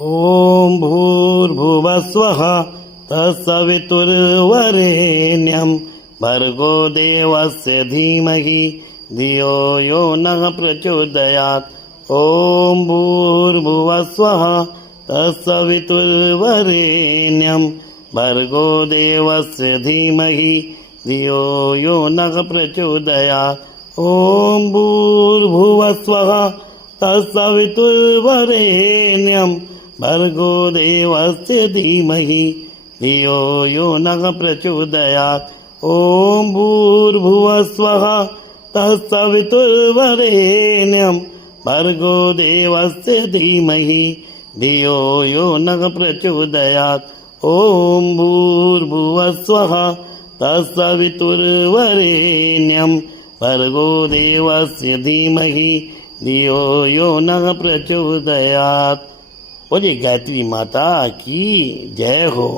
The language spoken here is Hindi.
ओम भूर्भुवस्वः तत्सवितुर्वरेण्यं भर्गो देवस्य धीमहि धियो यो नः प्रचोदयात्। ओम भूर्भुवस्वः तत्सवितुर्वरेण्यं भर्गो देवस्य धीमहि धियो यो नः प्रचोदयात्। ओम भूर्भुवस्वः तत्सवितुर्वरेण्यं भर्गो देवस्य धीमहि धियो यो नः प्रचोदयात्। ओम भूर्भुवस्वः तत्सवितुर्वरेण्यं भर्गो देवस्य धीमहि धियो यो नः प्रचोदयात्। ओम भूर्भुवस्वः तत्सवितुर्वरेण्यं भर्गो देवस्य धीमहि धियो यो नः प्रचोदयात्। बोलिए गायत्री माता की जय हो।